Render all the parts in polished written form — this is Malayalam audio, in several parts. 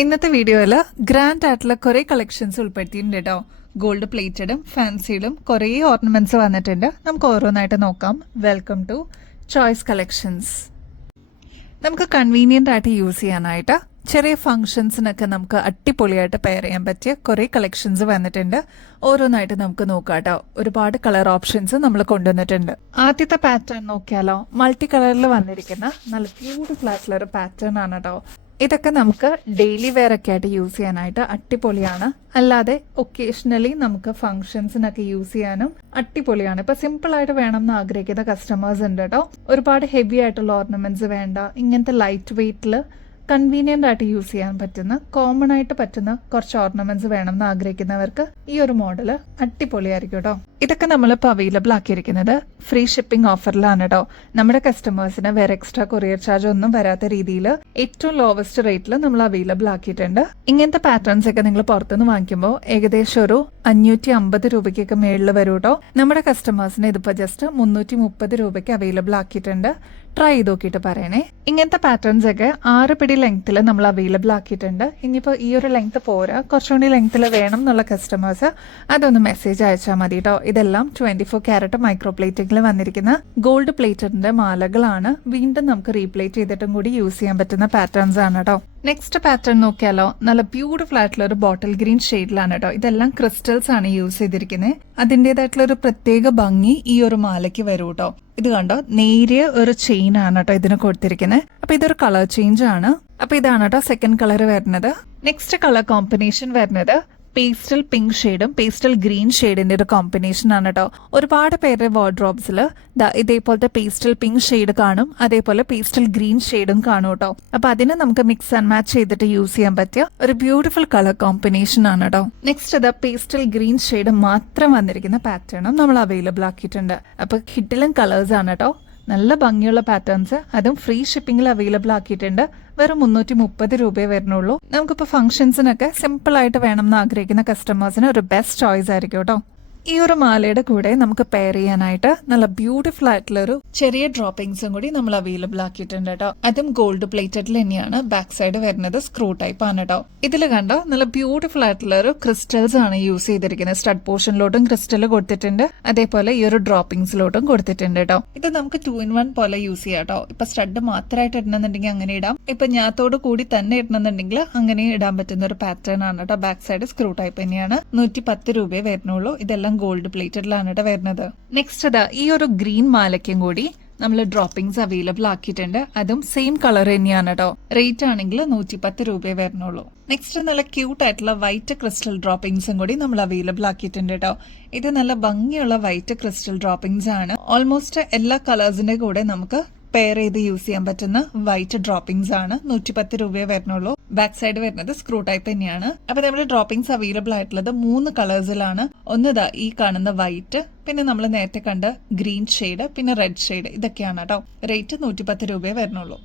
ഇന്നത്തെ വീഡിയോയിൽ ഗ്രാൻഡ് ആയിട്ടുള്ള കുറേ കളക്ഷൻസ് ഉൾപ്പെടുത്തിയിട്ടുണ്ട് കേട്ടോ. ഗോൾഡ് പ്ലേറ്റഡും ഫാൻസിയിലും കുറേ ഓർണമെന്റ്സ് വന്നിട്ടുണ്ട്. നമുക്ക് ഓരോന്നായിട്ട് നോക്കാം. Welcome to choice collections. നമുക്ക് കൺവീനിയൻ്റ് ആയിട്ട് യൂസ് ചെയ്യാനായിട്ട് ചെറിയ ഫംഗ്ഷൻസിനൊക്കെ നമുക്ക് അടിപൊളിയായിട്ട് പെയർ ചെയ്യാൻ പറ്റിയ കുറേ കളക്ഷൻസ് വന്നിട്ടുണ്ട്. ഓരോന്നായിട്ട് നമുക്ക് നോക്കാം കേട്ടോ. ഒരുപാട് കളർ ഓപ്ഷൻസ് നമ്മൾ കൊണ്ടുവന്നിട്ടുണ്ട്. ആദ്യത്തെ പാറ്റേൺ നോക്കിയാലോ, മൾട്ടി കളറിൽ വന്നിരിക്കുന്ന നല്ല ബ്യൂട്ടിഫുൾ ആയിട്ടുള്ള ഒരു പാറ്റേൺ ആണ് കേട്ടോ. ഇതൊക്കെ നമുക്ക് ഡെയിലി വെയർ ഒക്കെ ആയിട്ട് യൂസ് ചെയ്യാനായിട്ട് അടിപൊളിയാണ്. അല്ലാതെ ഒക്കേഷണലി നമുക്ക് ഫംഗ്ഷൻസിനൊക്കെ യൂസ് ചെയ്യാനും അടിപൊളിയാണ്. ഇപ്പൊ സിമ്പിൾ ആയിട്ട് വേണം എന്ന് ആഗ്രഹിക്കുന്ന കസ്റ്റമേഴ്സ് ഉണ്ട് കേട്ടോ. ഒരുപാട് ഹെവി ആയിട്ടുള്ള ഓർണമെന്റ്സ് വേണ്ട, ഇങ്ങനത്തെ ലൈറ്റ് വെയ്റ്റിൽ കൺവീനിയന്റ് ആയിട്ട് യൂസ് ചെയ്യാൻ പറ്റുന്ന, കോമൺ ആയിട്ട് പറ്റുന്ന കുറച്ച് ഓർണമെന്റ്സ് വേണമെന്ന് ആഗ്രഹിക്കുന്നവർക്ക് ഈ ഒരു മോഡല് അടിപൊളിയായിരിക്കും കേട്ടോ. ഇതൊക്കെ നമ്മളിപ്പോൾ അവൈലബിൾ ആക്കിയിരിക്കുന്നത് ഫ്രീ ഷിപ്പിംഗ് ഓഫറിലാണ് കേട്ടോ. നമ്മുടെ കസ്റ്റമേഴ്സിന് വേറെ എക്സ്ട്രാ കൊറിയർ ചാർജ് ഒന്നും വരാത്ത രീതിയിൽ ഏറ്റവും ലോവസ്റ്റ് റേറ്റിൽ നമ്മൾ അവൈലബിൾ ആക്കിയിട്ടുണ്ട്. ഇങ്ങനത്തെ പാറ്റേൺസ് ഒക്കെ നിങ്ങൾ പുറത്തുനിന്ന് വാങ്ങിക്കുമ്പോൾ ഏകദേശം ഒരു 550 രൂപയ്ക്കൊക്കെ മേളിൽ വരും കേട്ടോ. നമ്മുടെ കസ്റ്റമേഴ്സിന് ഇതിപ്പോൾ ജസ്റ്റ് 330 രൂപയ്ക്ക് അവൈലബിൾ ആക്കിയിട്ടുണ്ട്. ട്രൈ ചെയ്ത് നോക്കിയിട്ട് പറയണേ. ഇങ്ങനത്തെ പാറ്റേൺസ് ഒക്കെ 6 പിടി ലെങ്ത്തിൽ നമ്മൾ അവൈലബിൾ ആക്കിയിട്ടുണ്ട്. ഇനിയിപ്പോൾ ഈ ഒരു ലെങ്ത് പോരാ, കുറച്ചുകൂടി ലെങ്ത്തിൽ വേണം എന്നുള്ള കസ്റ്റമേഴ്സ് അതൊന്ന് മെസ്സേജ് അയച്ചാൽ മതി കേട്ടോ. ഇതെല്ലാം 24 ക്യാരറ്റ് മൈക്രോ പ്ലേറ്റിംഗിൽ വന്നിരിക്കുന്ന ഗോൾഡ് പ്ലേറ്റഡിന്റെ മാലകളാണ്. വീണ്ടും നമുക്ക് റീപ്ലേറ്റ് ചെയ്തിട്ടും കൂടി യൂസ് ചെയ്യാൻ പറ്റുന്ന പാറ്റേൺസ് ആണ് കേട്ടോ. നെക്സ്റ്റ് പാറ്റേൺ നോക്കിയാലോ, നല്ല ബ്യൂട്ടിഫുൾ ആയിട്ടുള്ള ഒരു ബോട്ടിൽ ഗ്രീൻ ഷെയ്ഡിലാണ് കേട്ടോ. ഇതെല്ലാം ക്രിസ്റ്റൽസ് ആണ് യൂസ് ചെയ്തിരിക്കുന്നത്. അതിൻ്റെതായിട്ടുള്ള ഒരു പ്രത്യേക ഭംഗി ഈ ഒരു മാലയ്ക്ക് വരും കേട്ടോ. ഇത് കണ്ടോ, നേരിയ ഒരു ചെയിൻ ആണ് കേട്ടോ ഇതിന് കൊടുത്തിരിക്കുന്നത്. അപ്പൊ ഇതൊരു കളർ ചേഞ്ച് ആണ്. അപ്പൊ ഇതാണ് കേട്ടോ സെക്കൻഡ് കളർ വരുന്നത്. നെക്സ്റ്റ് കളർ കോമ്പിനേഷൻ വരുന്നത് പേസ്റ്റൽ പിങ്ക് ഷെയ്ഡും പേസ്റ്റൽ ഗ്രീൻ ഷെയ്ഡിന്റെ ഒരു കോമ്പിനേഷൻ ആണ് കേട്ടോ. ഒരുപാട് പേരുടെ വാർഡ്രോബ്സിൽ ഇതേപോലത്തെ പേസ്റ്റൽ പിങ്ക് ഷെയ്ഡ് കാണും, അതേപോലെ പേസ്റ്റൽ ഗ്രീൻ ഷെയ്ഡും കാണും കേട്ടോ. അപ്പൊ അതിന് നമുക്ക് മിക്സ് ആൻഡ് മാച്ച് ചെയ്തിട്ട് യൂസ് ചെയ്യാൻ പറ്റിയ ഒരു ബ്യൂട്ടിഫുൾ കളർ കോമ്പിനേഷൻ ആണ് കേട്ടോ. നെക്സ്റ്റ് ഇത് പേസ്റ്റൽ ഗ്രീൻ ഷെയ്ഡ് മാത്രം വന്നിരിക്കുന്ന പാറ്റേണും നമ്മൾ അവൈലബിൾ ആക്കിയിട്ടുണ്ട്. അപ്പൊ കിഡിലും കളേഴ്സ് ആണ് കേട്ടോ. നല്ല ഭംഗിയുള്ള പാറ്റേൺസ്, അതും ഫ്രീ ഷിപ്പിംഗിൽ അവൈലബിൾ ആക്കിയിട്ടുണ്ട്. വെറും 330 രൂപയെ വരുന്നുള്ളൂ. നമുക്കിപ്പോൾ ഫംഗ്ഷൻസിനൊക്കെ സിമ്പിൾ ആയിട്ട് വേണം എന്ന് ആഗ്രഹിക്കുന്ന കസ്റ്റമേഴ്സിന് ഒരു ബെസ്റ്റ് ചോയ്സ് ആയിരിക്കും കേട്ടോ. ഈ ഒരു മാലയുടെ കൂടെ നമുക്ക് പെയർ ചെയ്യാനായിട്ട് നല്ല ബ്യൂട്ടിഫുൾ ആയിട്ടുള്ള ഒരു ചെറിയ ഡ്രോപ്പിംഗ്സും കൂടി നമ്മൾ അവൈലബിൾ ആക്കിയിട്ടുണ്ട് കേട്ടോ. അതും ഗോൾഡ് പ്ലേറ്റഡിൽ തന്നെയാണ്. ബാക്ക് സൈഡ് വരുന്നത് സ്ക്രൂ ടൈപ്പ് ആണ് കേട്ടോ. ഇതിൽ കണ്ടോ നല്ല ബ്യൂട്ടിഫുൾ ആയിട്ടുള്ള ഒരു ക്രിസ്റ്റൽസ് ആണ് യൂസ് ചെയ്തിരിക്കുന്നത്. സ്റ്റഡ് പോർഷനിലോട്ടും ക്രിസ്റ്റൽ കൊടുത്തിട്ടുണ്ട്, അതേപോലെ ഈ ഒരു ഡ്രോപ്പിംഗ്സിലോട്ടും കൊടുത്തിട്ടുണ്ട് കേട്ടോ. ഇത് നമുക്ക് 2-in-1 പോലെ യൂസ് ചെയ്യാം കേട്ടോ. ഇപ്പൊ സ്റ്റഡ് മാത്രമായിട്ട് ഇടണമെന്നുണ്ടെങ്കിൽ അങ്ങനെ ഇടാം. ഇപ്പൊ ഞാത്തോട് കൂടി തന്നെ ഇടണമെന്നുണ്ടെങ്കിൽ അങ്ങനെ ഇടാൻ പറ്റുന്ന ഒരു പാറ്റേൺ ആണ് കേട്ടോ. ബാക്ക് സൈഡ് സ്ക്രൂ ടൈപ്പ് തന്നെയാണ്. 110 രൂപയെ വരുന്നുള്ളൂ. ഇതെല്ലാം ഗോൾഡ് പ്ലേറ്റഡിലാണ് കേട്ടോ വരുന്നത്. നെക്സ്റ്റ് അതാ ഈ ഒരു ഗ്രീൻ മാലയ്ക്കും കൂടി നമ്മൾ ഡ്രോപ്പിംഗ്സ് അവൈലബിൾ ആക്കിയിട്ടുണ്ട്. അതും സെയിം കളർ തന്നെയാണ് കേട്ടോ. റേറ്റ് ആണെങ്കിൽ 110 രൂപയെ വരുന്നുള്ളൂ. നെക്സ്റ്റ് നല്ല ക്യൂട്ട് ആയിട്ടുള്ള വൈറ്റ് ക്രിസ്റ്റൽ ഡ്രോപ്പിംഗ്സും കൂടി നമ്മൾ അവൈലബിൾ ആക്കിയിട്ടുണ്ട് കേട്ടോ. ഇത് നല്ല ഭംഗിയുള്ള വൈറ്റ് ക്രിസ്റ്റൽ ഡ്രോപ്പിംഗ്സ് ആണ്. ഓൾമോസ്റ്റ് എല്ലാ കളേഴ്സിന്റെ കൂടെ നമുക്ക് പെയർ ചെയ്ത് യൂസ് ചെയ്യാൻ പറ്റുന്ന വൈറ്റ് ഡ്രോപ്പിംഗ്സ് ആണ്. 110 രൂപയെ വരുന്നുള്ളൂ. ബാക്ക് സൈഡ് വരുന്നത് സ്ക്രൂ ടൈപ്പ് തന്നെയാണ്. അപ്പൊ നമ്മുടെ ഡ്രോപ്പിംഗ്സ് അവൈലബിൾ ആയിട്ടുള്ളത് 3 കളേഴ്സിലാണ്. ഒന്നിതാ ഈ കാണുന്ന വൈറ്റ്, പിന്നെ നമ്മൾ നേരത്തെ കണ്ട ഗ്രീൻ ഷെയ്ഡ്, പിന്നെ റെഡ് ഷെയ്ഡ്. ഇതൊക്കെയാണ് കേട്ടോ. റേറ്റ് 110 രൂപയെ വരുന്നുള്ളൂ.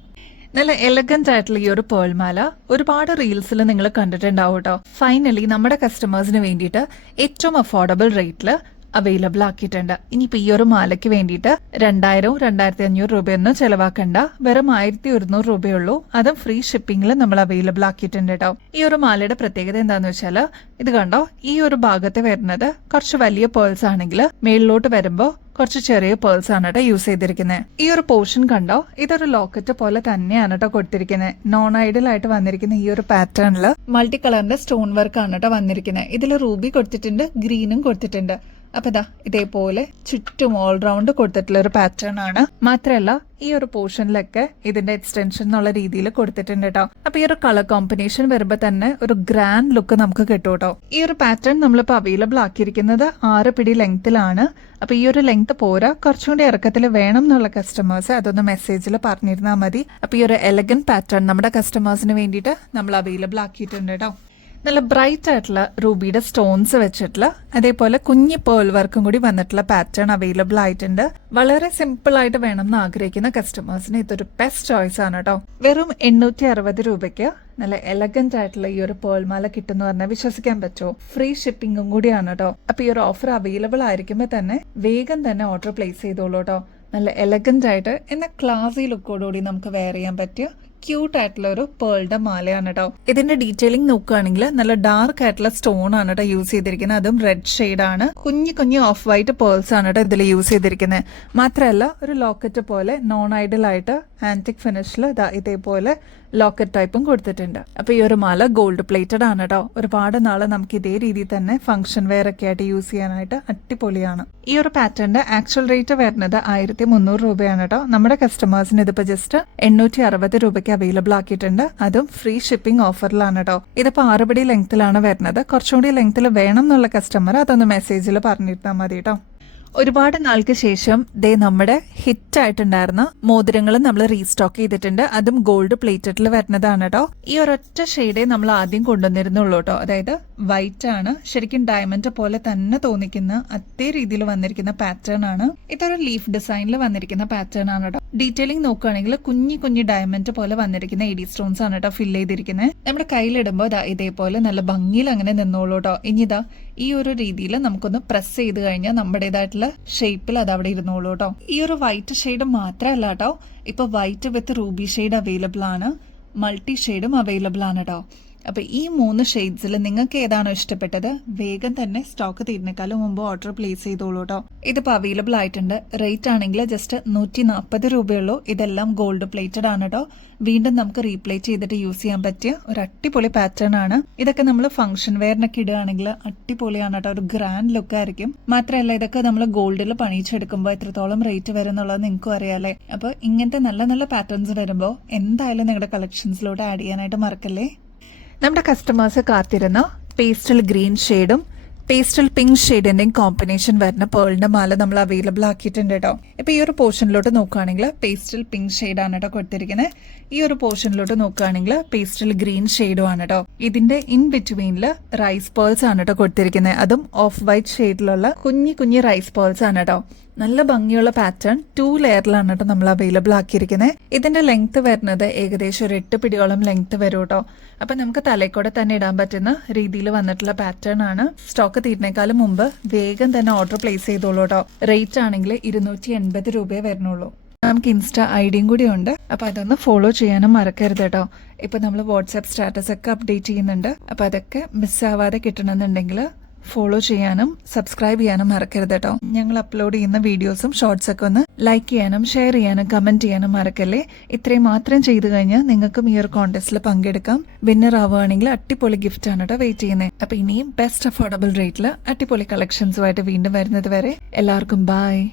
നല്ല എലഗന്റ് ആയിട്ടുള്ള ഈ ഒരു പേൾമാല ഒരുപാട് റീൽസിൽ നിങ്ങൾ കണ്ടിട്ടുണ്ടാവും കേട്ടോ. ഫൈനലി നമ്മുടെ കസ്റ്റമേഴ്സിന് വേണ്ടിയിട്ട് ഏറ്റവും അഫോർഡബിൾ റേറ്റിൽ അവൈലബിൾ ആക്കിയിട്ടുണ്ട്. ഇനിയിപ്പോ ഈ ഒരു മാലയ്ക്ക് വേണ്ടിയിട്ട് 2000-2500 രൂപയൊന്നും ചെലവാക്കണ്ട. വെറും 1100 രൂപയുള്ളൂ. അതും ഫ്രീ ഷിപ്പിംഗിൽ നമ്മൾ അവൈലബിൾ ആക്കിയിട്ടുണ്ട് കേട്ടോ. ഈ ഒരു മാലയുടെ പ്രത്യേകത എന്താന്ന് വെച്ചാൽ ഇത് കണ്ടോ, ഈ ഒരു ഭാഗത്ത് വരുന്നത് കുറച്ച് വലിയ പേൾസ് ആണെങ്കിൽ മേളിലോട്ട് വരുമ്പോ കുറച്ച് ചെറിയ പേൾസ് ആണ് കേട്ടോ യൂസ് ചെയ്തിരിക്കുന്നത്. ഈ ഒരു പോർഷൻ കണ്ടോ, ഇതൊരു ലോക്കറ്റ് പോലെ തന്നെയാണ് കേട്ടോ കൊടുത്തിരിക്കുന്നത്. നോൺ ഐഡിയൽ ആയിട്ട് വന്നിരിക്കുന്ന ഈ ഒരു പാറ്റേണിൽ മൾട്ടി കളറിന്റെ സ്റ്റോൺ വർക്ക് ആണ് കേട്ടോ വന്നിരിക്കുന്നത്. ഇതിൽ റൂബി കൊടുത്തിട്ടുണ്ട്, ഗ്രീനും കൊടുത്തിട്ടുണ്ട്. അപ്പൊ ഇതാ ഇതേപോലെ ചുറ്റും ഓൾറൗണ്ട് കൊടുത്തിട്ടുള്ള ഒരു പാറ്റേൺ ആണ്. മാത്രല്ല ഈ ഒരു പോർഷനിലൊക്കെ ഇതിന്റെ എക്സ്റ്റൻഷൻ എന്നുള്ള രീതിയിൽ കൊടുത്തിട്ടുണ്ട് കേട്ടോ. അപ്പൊ ഈ ഒരു കളർ കോമ്പിനേഷൻ വരുമ്പോ തന്നെ ഒരു ഗ്രാൻഡ് ലുക്ക് നമുക്ക് കിട്ടും കേട്ടോ. ഈ ഒരു പാറ്റേൺ നമ്മളിപ്പോ അവൈലബിൾ ആക്കിയിരിക്കുന്നത് 6 പിടി ലെങ്ത്തിലാണ്. അപ്പൊ ഈ ഒരു ലെങ്ത് പോരാ, കുറച്ചും കൂടി ഇറക്കത്തിൽ വേണം എന്നുള്ള കസ്റ്റമേഴ്സ് അതൊന്ന് മെസ്സേജിൽ പറഞ്ഞിരുന്നാൽ മതി. അപ്പൊ ഈ ഒരു എലഗന്റ് പാറ്റേൺ നമ്മുടെ കസ്റ്റമേഴ്സിന് വേണ്ടിയിട്ട് നമ്മൾ അവൈലബിൾ ആക്കിയിട്ടുണ്ട് കേട്ടോ. നല്ല ബ്രൈറ്റ് ആയിട്ടുള്ള റൂബിയുടെ സ്റ്റോൺസ് വെച്ചിട്ടുള്ള അതേപോലെ കുഞ്ഞി പേൾ വർക്കും കൂടി വന്നിട്ടുള്ള പാറ്റേൺ അവൈലബിൾ ആയിട്ടുണ്ട്. വളരെ സിമ്പിൾ ആയിട്ട് വേണം എന്ന് ആഗ്രഹിക്കുന്ന കസ്റ്റമേഴ്സിന് ഇതൊരു ബെസ്റ്റ് ചോയ്സ് ആണ് കേട്ടോ. വെറും 860 രൂപയ്ക്ക് നല്ല എലഗന്റ് ആയിട്ടുള്ള ഈ ഒരു പേൾമാല കിട്ടുന്ന പറഞ്ഞാൽ വിശ്വസിക്കാൻ പറ്റുമോ? ഫ്രീ ഷിപ്പിംഗും കൂടിയാണ് കേട്ടോ. അപ്പൊ ഈ ഒരു ഓഫർ അവൈലബിൾ ആയിരിക്കുമ്പോൾ തന്നെ വേഗം തന്നെ ഓർഡർ പ്ലേസ് ചെയ്തോളൂ കേട്ടോ. നല്ല എലഗന്റ് ആയിട്ട് എന്നാൽ ക്ലാസി ലുക്കോടുകൂടി നമുക്ക് വെയർ ചെയ്യാൻ പറ്റിയ ക്യൂട്ട് ആയിട്ടുള്ള ഒരു പേളുടെ മാലയാണ് കേട്ടോ. ഇതിന്റെ ഡീറ്റെയിലിംഗ് നോക്കുകയാണെങ്കിൽ നല്ല ഡാർക്ക് ആയിട്ടുള്ള സ്റ്റോൺ ആണ് കേട്ടോ യൂസ് ചെയ്തിരിക്കുന്നത്. അതും റെഡ് ഷെയ്ഡ് ആണ്. കുഞ്ഞു ഓഫ് വൈറ്റ് പേൾസ് ആണ് കേട്ടോ ഇതിൽ യൂസ് ചെയ്തിരിക്കുന്നത്. മാത്രമല്ല ഒരു ലോക്കറ്റ് പോലെ നോൺ ഐഡൽ ആയിട്ട് ആന്റിക് ഫിനിഷിൽ ഇതേപോലെ ലോക്കറ്റ് ടൈപ്പും കൊടുത്തിട്ടുണ്ട്. അപ്പൊ ഈ ഒരു മാല ഗോൾഡ് പ്ലേറ്റഡ് ആണ് കേട്ടോ. ഒരുപാട് നാള് നമുക്ക് ഇതേ രീതിയിൽ തന്നെ ഫംഗ്ഷൻ വെയർ ഒക്കെ ആയിട്ട് യൂസ് ചെയ്യാനായിട്ട് അടിപൊളിയാണ്. ഈ ഒരു പാറ്റേണിന്റെ ആക്ച്വൽ റേറ്റ് വരുന്നത് 1300 രൂപയാണ് കേട്ടോ. നമ്മുടെ കസ്റ്റമേഴ്സിന് ഇതിപ്പോ ജസ്റ്റ് 860 രൂപയ്ക്ക് അവൈലബിൾ ആക്കിയിട്ടുണ്ട്. അതും ഫ്രീ ഷിപ്പിംഗ് ഓഫറിലാണ് കേട്ടോ. ഇതിപ്പോ 6 പടി ലെങ്ത്തിലാണ് വരുന്നത്. കുറച്ചുകൂടി ലെങ്ത്തിൽ വേണം എന്നുള്ള കസ്റ്റമർ അതൊന്ന് മെസ്സേജിൽ പറഞ്ഞിരുന്നാൽ മതി കേട്ടോ. ഒരുപാട് നാൾക്ക് ശേഷം നമ്മുടെ ഹിറ്റ് ആയിട്ടുണ്ടായിരുന്ന മോതിരങ്ങൾ നമ്മൾ റീസ്റ്റോക്ക് ചെയ്തിട്ടുണ്ട്. അതും ഗോൾഡ് പ്ലേറ്റഡിൽ വരുന്നതാണ് കേട്ടോ. ഈ ഒരൊറ്റ ഷെയ്ഡേ നമ്മൾ ആദ്യം കൊണ്ടുവന്നിരുന്നുള്ളൂ കേട്ടോ. അതായത് വൈറ്റ് ആണ്, ശരിക്കും ഡയമണ്ട് പോലെ തന്നെ തോന്നിക്കുന്ന അതേ രീതിയിൽ വന്നിരിക്കുന്ന പാറ്റേൺ ആണ്. ഇതൊരു ലീഫ് ഡിസൈനിൽ വന്നിരിക്കുന്ന പാറ്റേൺ ആണ് കേട്ടോ. ഡീറ്റെയിലിംഗ് നോക്കുകയാണെങ്കിൽ കുഞ്ഞു ഡയമണ്ട് പോലെ വന്നിരിക്കുന്ന എഡി സ്റ്റോൺസ് ആണ് കേട്ടോ ഫിൽ ചെയ്തിരിക്കുന്നത്. നമ്മുടെ കയ്യിലിടുമ്പോൾ ഇതേപോലെ നല്ല ഭംഗിയിൽ അങ്ങനെ നിന്നോളൂ കേട്ടോ. ഇനി ഈ ഒരു രീതിയിൽ നമുക്കൊന്ന് പ്രസ് ചെയ്ത് കഴിഞ്ഞാൽ നമ്മുടേതായിട്ടുള്ള ഷേപ്പിൽ അത് അവിടെ ഇരുന്നോളൂ കേട്ടോ. ഈ ഒരു വൈറ്റ് ഷെയ്ഡ് മാത്രമല്ല കേട്ടോ, ഇപ്പൊ വൈറ്റ് വിത്ത് റൂബി ഷെയ്ഡ് അവൈലബിൾ ആണ്, മൾട്ടി ഷെയ്ഡും അവൈലബിൾ ആണ് കേട്ടോ. അപ്പൊ ഈ 3 ഷെയ്ഡ്സിൽ നിങ്ങൾക്ക് ഏതാണോ ഇഷ്ടപ്പെട്ടത് വേഗം തന്നെ സ്റ്റോക്ക് തീരുന്നേക്കാളും മുമ്പ് ഓർഡർ പ്ലേസ് ചെയ്തോളൂ കേട്ടോ. ഇതിപ്പോ അവൈലബിൾ ആയിട്ടുണ്ട്. റേറ്റ് ആണെങ്കിൽ ജസ്റ്റ് 140 രൂപയുള്ളൂ. ഇതെല്ലാം ഗോൾഡ് പ്ലേറ്റഡ് ആണ് കേട്ടോ. വീണ്ടും നമുക്ക് റീപ്ലേറ്റ് ചെയ്തിട്ട് യൂസ് ചെയ്യാൻ പറ്റിയ ഒരു അടിപൊളി പാറ്റേൺ ആണ്. ഇതൊക്കെ നമ്മൾ ഫംഗ്ഷൻ വെയറിനൊക്കെ ഇടുകയാണെങ്കിൽ അടിപൊളിയാണ് കേട്ടോ. ഒരു ഗ്രാൻഡ് ലുക്ക് ആയിരിക്കും. മാത്രമല്ല ഇതൊക്കെ നമ്മൾ ഗോൾഡിൽ പണിയിച്ചെടുക്കുമ്പോൾ എത്രത്തോളം റേറ്റ് വരും എന്നുള്ളത് നിങ്ങൾക്കും അറിയാലേ. അപ്പൊ ഇങ്ങനത്തെ നല്ല പാറ്റേൺസ് വരുമ്പോൾ എന്തായാലും നിങ്ങളുടെ കളക്ഷൻസിലോട്ട് ആഡ് ചെയ്യാനായിട്ട് മറക്കല്ലേ. നമ്മുടെ കസ്റ്റമേഴ്സ് കാത്തിരുന്ന പേസ്റ്റൽ ഗ്രീൻ ഷെയ്ഡും പേസ്റ്റൽ പിങ്ക് ഷെയ്ഡിന്റെയും കോമ്പിനേഷൻ വരുന്ന പേളിന്റെ മാല നമ്മൾ അവൈലബിൾ ആക്കിയിട്ടുണ്ട് കേട്ടോ. ഇപ്പൊ ഈ ഒരു പോർഷനിലോട്ട് നോക്കുകയാണെങ്കിൽ പേസ്റ്റൽ പിങ്ക് ഷെയ്ഡാണ് കേട്ടോ കൊടുത്തിരിക്കുന്നത്. ഈ ഒരു പോർഷനിലോട്ട് നോക്കുകയാണെങ്കിൽ പേസ്റ്റൽ ഗ്രീൻ ഷെയ്ഡും ആണ് കേട്ടോ. ഇതിന്റെ ഇൻ ബിറ്റ്വീനിൽ റൈസ് പേൾസ് ആണ് കേട്ടോ കൊടുത്തിരിക്കുന്നത്. അതും ഓഫ് വൈറ്റ് ഷെയ്ഡിലുള്ള കുഞ്ഞു റൈസ് പേൾസ് ആണ് കേട്ടോ. നല്ല ഭംഗിയുള്ള പാറ്റേൺ 2 ലെയറിലാണ് കേട്ടോ നമ്മൾ അവൈലബിൾ ആക്കിയിരിക്കുന്നത്. ഇതിന്റെ ലെങ്ത് വരുന്നത് ഏകദേശം ഒരു 8 പിടിയോളം ലെങ്ത് വരും കേട്ടോ. അപ്പൊ നമുക്ക് തലയ്ക്കൂടെ തന്നെ ഇടാൻ പറ്റുന്ന രീതിയിൽ വന്നിട്ടുള്ള പാറ്റേൺ ആണ്. സ്റ്റോക്ക് തീരുന്നേക്കാളും മുമ്പ് വേഗം തന്നെ ഓർഡർ പ്ലേസ് ചെയ്തോളൂ കേട്ടോ. റേറ്റ് ആണെങ്കിൽ 280 രൂപയെ വരുന്നുള്ളൂ. നമുക്ക് ഇൻസ്റ്റാ ഐഡിയും കൂടി ഉണ്ട്. അപ്പൊ അതൊന്ന് ഫോളോ ചെയ്യാനും മറക്കരുത് കേട്ടോ. ഇപ്പൊ നമ്മൾ വാട്സാപ്പ് സ്റ്റാറ്റസ് ഒക്കെ അപ്ഡേറ്റ് ചെയ്യുന്നുണ്ട്. അപ്പൊ അതൊക്കെ മിസ്സാവാതെ കിട്ടണമെന്നുണ്ടെങ്കിൽ ഫോളോ ചെയ്യാനും സബ്സ്ക്രൈബ് ചെയ്യാനും മറക്കരുത് കേട്ടോ. ഞങ്ങൾ അപ്ലോഡ് ചെയ്യുന്ന വീഡിയോസും ഷോർട്സ് ഒക്കെ ഒന്ന് ലൈക്ക് ചെയ്യാനും ഷെയർ ചെയ്യാനും കമന്റ് ചെയ്യാനും മറക്കല്ലേ. ഇത്രയും മാത്രം ചെയ്തു കഴിഞ്ഞാൽ നിങ്ങൾക്കും ഈ ഒരു കോൺടെസ്റ്റിൽ പങ്കെടുക്കാം. വിന്നർ ആവുകയാണെങ്കിൽ അടിപൊളി ഗിഫ്റ്റ് ആണ് കേട്ടോ വെയിറ്റ് ചെയ്യുന്നത്. അപ്പൊ ഇനിയും ബെസ്റ്റ് അഫോർഡബിൾ റേറ്റിൽ അടിപൊളി കളക്ഷൻസുമായിട്ട് വീണ്ടും വരുന്നത് വരെ എല്ലാവർക്കും ബൈ.